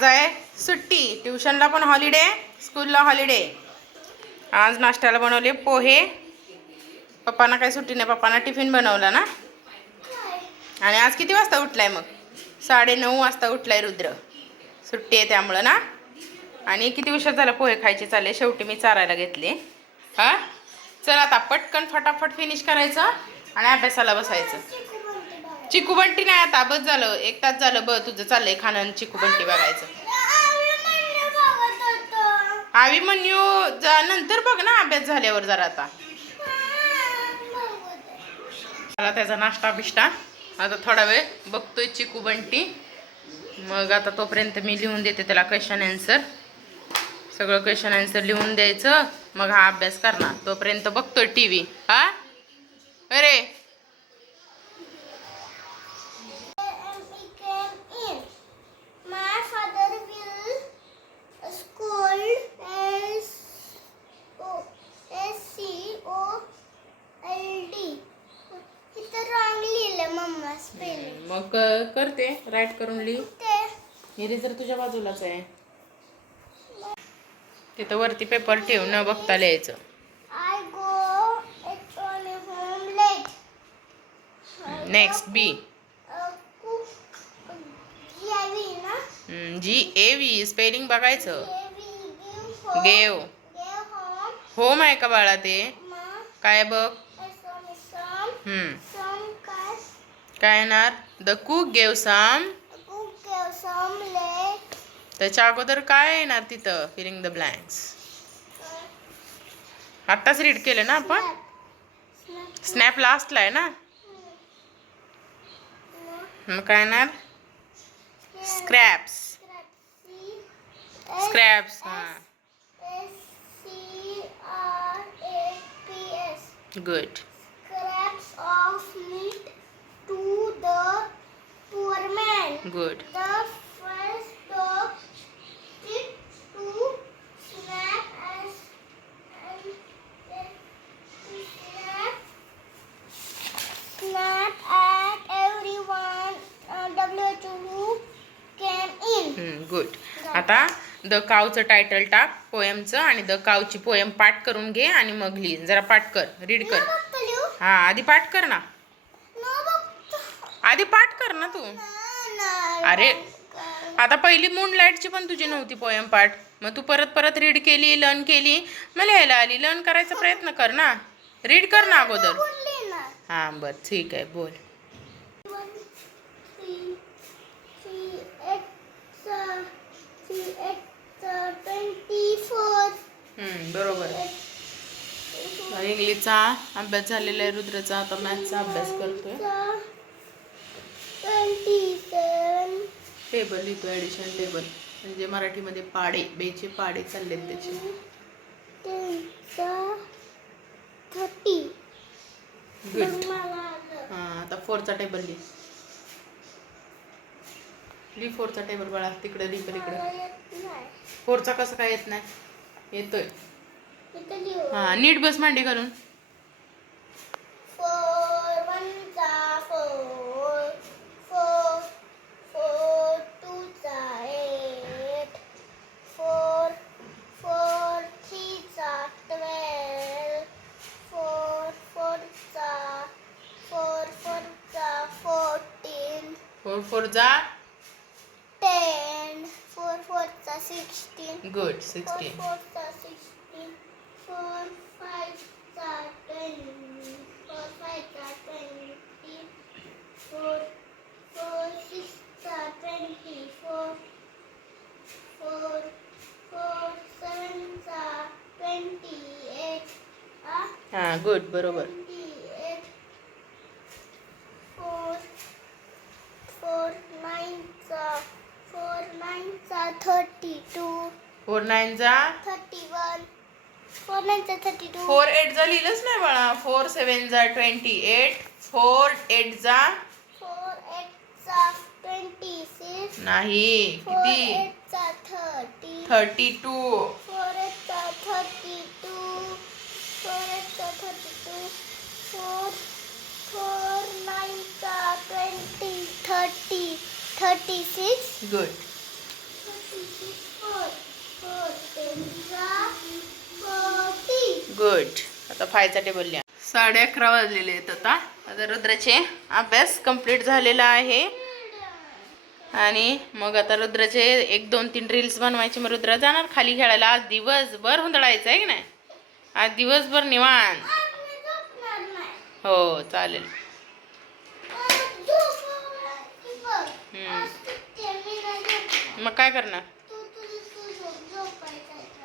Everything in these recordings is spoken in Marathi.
आज आहे सुट्टी, ट्युशनला पण हॉलिडे, स्कूलला हॉलिडे. आज नाश्त्याला बनवले पोहे. पप्पांना काही सुट्टी नाही, पप्पांना टिफिन बनवला ना. आणि आज किती वाजता उठलाय मग? 9:30 वाजता उठलाय रुद्र. सुट्टी आहे त्यामुळं ना. आणि किती उशीर झाला पोहे खायचे चालले. शेवटी मी चारायला घेतले. हा चल आता पटकन फटाफट फिनिश करायचं आणि अभ्यासाला बसायचं. चिकू बंटी नाही आता, बस झालं 1 तास झालं तुझं चाललंय खाणं चिकू बंटी बघायचं. अभिमन्यू नंतर बघ ना, अभ्यास झाल्यावर जरा. आता मला त्याचा नाश्ता बिष्टा आता थोडा वेळ बघतोय चिकू बंटी. मग आता तोपर्यंत मी लिहून देते त्याला क्वेश्चन आन्सर. सगळं क्वेश्चन आन्सर लिहून द्यायचं, मग हा अभ्यास करणार. तोपर्यंत बघतोय टीव्ही. हा अरे मग करते राईट करून लिही. हे जर तुझ्या बाजूलाच आहे तिथं वरती पेपर ठेव, न बघता लिहायचं. Next B. GAV स्पेलिंग बघायचं. गेव होम आहे का बाळा? ते काय बघ. काय येणार? The cook gave some. त्याच्या अगोदर काय येणार तिथं? Filling the blanks. आत्ताच रीड केलं ना आपण. स्नॅप लास्टला आहे ना. मग काय येणार? Scraps. Scraps. Good. Scraps of meat to the poor man. Good. The first dog stick to snap as snap at everyone. WHO came in. Good. आता द कावचं टायटल टाक पोएमचं आणि द कावची पोएम पाठ करून घे आणि मग लिही. जरा पाठ कर, रीड कर. हा आधी पाठ कर ना. आधी पाठ कर ना तू. अरे आता पहिली मूनलाईटची पण तुझी नव्हती पोएम पाठ. मग तू परत परत रीड केली, लर्न केली, मग लिहायला आली. लर्न करायचा प्रयत्न कर ना. रीड कर ना अगोदर. हा बर ठीक आहे, बोल. बरोबर. इंग्लिशचा अभ्यास झालेला आहे रुद्रचा. आता मॅथ्सचा अभ्यास करतोय. टेबल लिहितो, ॲडिशन टेबल म्हणजे मराठीमध्ये पाडे, बेचे पाडे चाललेत त्याचे. 30. गुड. हां आता 4चा टेबल लिही. 4चा टेबल बाळा. तिकडे लिही पलीकडे. 4चा कसं काय येत नाही? येतोय. हां नीट बस मांडी घालून. 4 1 4 4 4 2 8 4 4 3 12 4 4 4 14 4 4 जा 10 4 4 16. गुड. 16. 4 16 4 5 10 4 5 20 4 4 6 20 4 4 4 7 28. हां गुड. बरोबर. 28 4 4 9 32 4 9 जा 31 4 9 32 4 8 जा लिहिलंच नाही बाळा. 4 7 जा 28 4 8 जा 4 8 26 नाही. 4 किती? 8 30 32. 4 8 32 4 8 32 4 4 9 20 30 36. गुड. गुड. आता फायचा टेबल लिहा. 11:30 वाजलेले आहेत आता रुद्राचे अभ्यास कंप्लीट झालेला आहे. आणि मग आता रुद्राचे 1, 2, 3 रील्स बनवायचे. मग रुद्रा जाणार खाली खेळायला. आज दिवसभर हुंदडायचं आहे की नाही. आज दिवसभर निवांत. हो चालेल. मग काय करणार.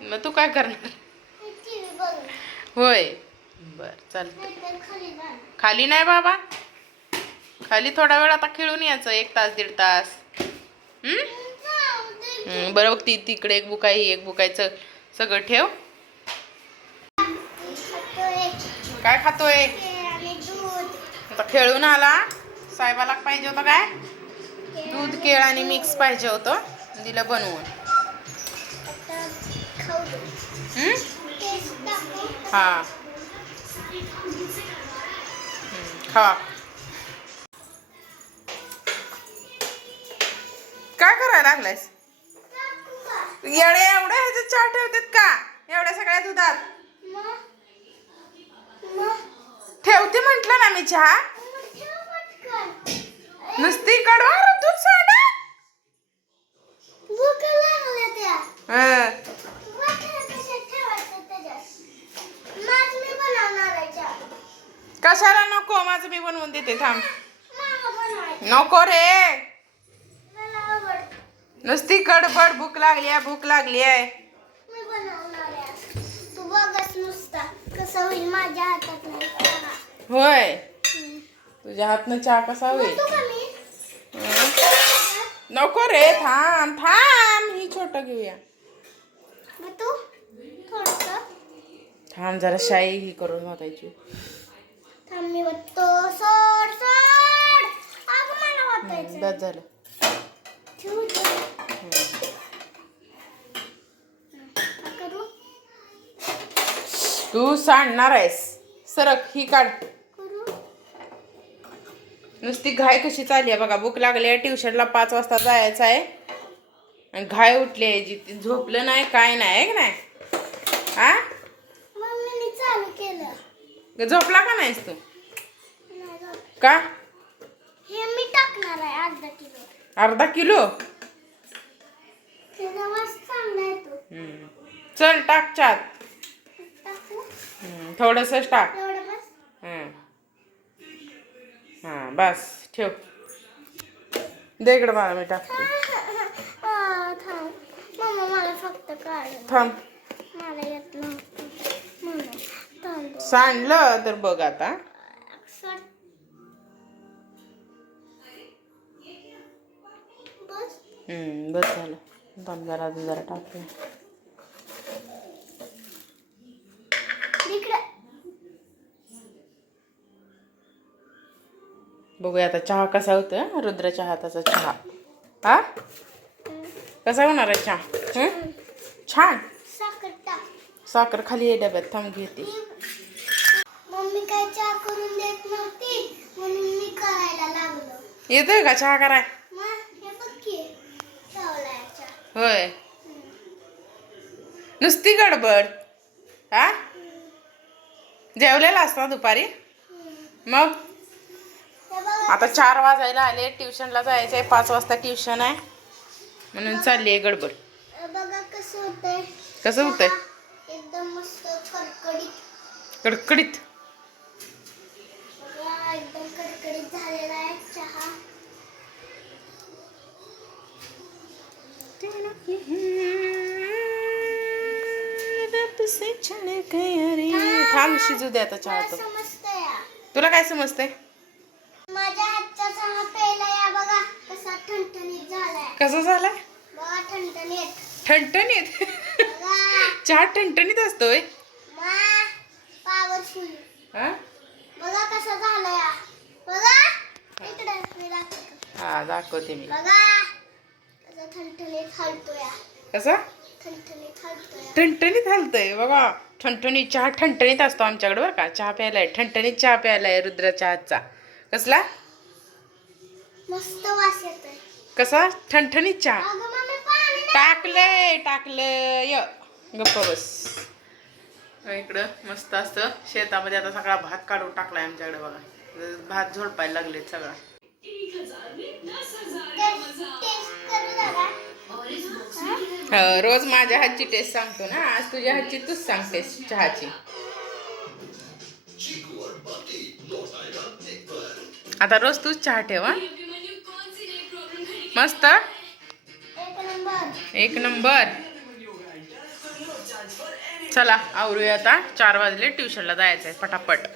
मग तू काय करणार. होय बर चालतं. खाली नाही बाबा. खाली थोडा वेळ आता खेळून यायचं. 1 तास 1.5 तास. बरं बघ तिकडे एक बुक आहे. एक बुकायचं सगळं ठेव. काय खातोय. आता खेळून आला. साहेबाला पाहिजे होतं काय. दूध केळ आणि मिक्स पाहिजे होतं. दिलं बनवून. हा खा. काय करायला लागलायस. येडे एवढ्या ह्याच्यात चहा ठेवतात का. एवढ्या सगळ्या दुधात ठेवते म्हंटल ना मी चहा. नुसती कडवा दूध साडा. कशाला नको. माझं मी बनवून देते थांब. नको रे. नुसती कडबड. भूक लागली आहे. भूक लागली आहे. तू बघच नुसता कसं होईल माझ्या हातात नाही. होय तुझ्या हातनं चहा कसा होईल. नको रे. थांब थांब. ही छोटं घेऊया. तू थोडस थांब जरा शाई ही करून वाटायची. थांब मी बघतो. सोड सोड. अगं मला वाटायचं. बस झालं. करू तू सांडणार आहेस. सरक ही काढ. करू नुसती घाय कशी चालली आहे बघा. भूक लागली आहे. ट्युशनला 5 वाजता जायचं आहे. आणि घाय उठली आहे जी. ती झोपलं नाही काय नाही आहे की नाही. हा मम्मीने चालू केलं. झोपला का नाहीस तू. नाही झोपलं. का. हे मी टाकणार आहे अर्धा किलो. अर्धा किलो. त्याचा वास चांगला येतो. चल टाक चात. टाकू थोडंसंच टाक. एवढं बस. हा बस ठेव. दे इकडं मला मी टाकते. थांब मम्मा मला फक्त काढ. थांब. मला येत नव्हतं म्हणून तांदूळ सांडलं तर बघ आता. बस बस झालं. थांब जरा अजून जरा टाकते. इकडे बघूया आता चहा कसा होतं. रुद्राच्या हाताचा चहा. हा कसा होणार आहे चहा. छान. साखर टाक. साखर खाली आहे डब्यात. थांब घेते. मम्मी काय चहा करून देत नव्हती म्हणून मी करायला लागलो. येतोय का चहा कराय. मग हे बघ की ठेवलाय चहा. होय नुसती गडबड. हा जेवलेला असता दुपारी. मग हे बघ आता 4 वाजायला आले. ट्युशनला जायचं आहे. 5 वाजता ट्युशन आहे म्हणून चालली आहे गडबड. बघा कसं होतंय. कसं होतंय. एकदम मस्त कडकडीत. कडकडीत. बघा एकदम कडकडीत झालेला आहे चहा. थांब शिजू दे आता चहा. तो समजतंय. तुला काय समजतंय. माझ्या हातचा चहा प्यायला या बघा कसा ठणठणीत झालाय. कसं झालाय. बघा ठणठणीत. ठणठणीत. बघा चहा ठणठणीत असतोय. पॉवरफुल. हा बघा कसा झालाय. बघा इकडे मी दाखवतो. हा दाखवते मी. बघा कसा ठणठणीत हलतोय. कसा ठणठणीत हलतोय. ठणठणीत हलतंय बघा. ठणठणीत चहा ठणठणीत असतो आमच्याकडे बरं का. चहा प्यायलाय. ठणठणीत चहा प्यायलाय रुद्राच्या हातचा. कसला मस्त वास येतोय. कसा ठणठणीत चहा. अगं मम्मी पाणी टाकलंय टाकलंय. गप्प बस. इकडं मस्त असतं शेतामध्ये आता सगळा भात काढून टाकलाय आमच्याकडे बघा. भात झोडपायला लागलेत सगळा. रोज माझ्या हातची टेस्ट सांगतो ना, आज तुझ्या हातची तूच सांगतेस चहाची. आता रोज तूच चहा ठेव. मस्त एक नंबर. चला आवरूया आता, 4 वाजले, ट्युशनला जायचंय पटापट.